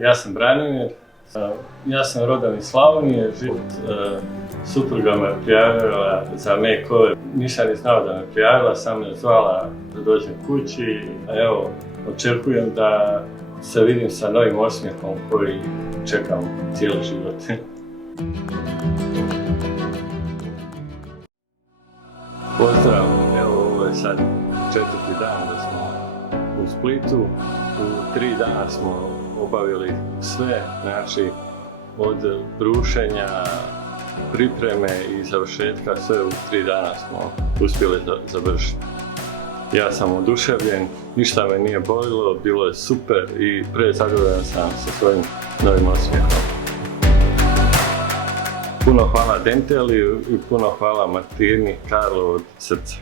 Ja sam Branimir, ja sam rodan iz Slavonije, supruga me prijavila za make-over. Nisam ni znao da me prijavila, sam me zvala da dođem kući. Evo, očekujem da se vidim sa novim osmijehom koji čekam cijeli život. Pozdrav, evo ovo je sad 4. dan da smo u Splitu. U 3 dana smo obavili sve, znači od brušenja, pripreme i završetka, sve u 3 dana smo uspjeli završiti. Ja sam oduševljen, ništa me nije bolilo, bilo je super i prezadovoljan sam sa svojim novim osmijehom. Puno hvala Denteli i puno hvala Martini, Karlo od srca.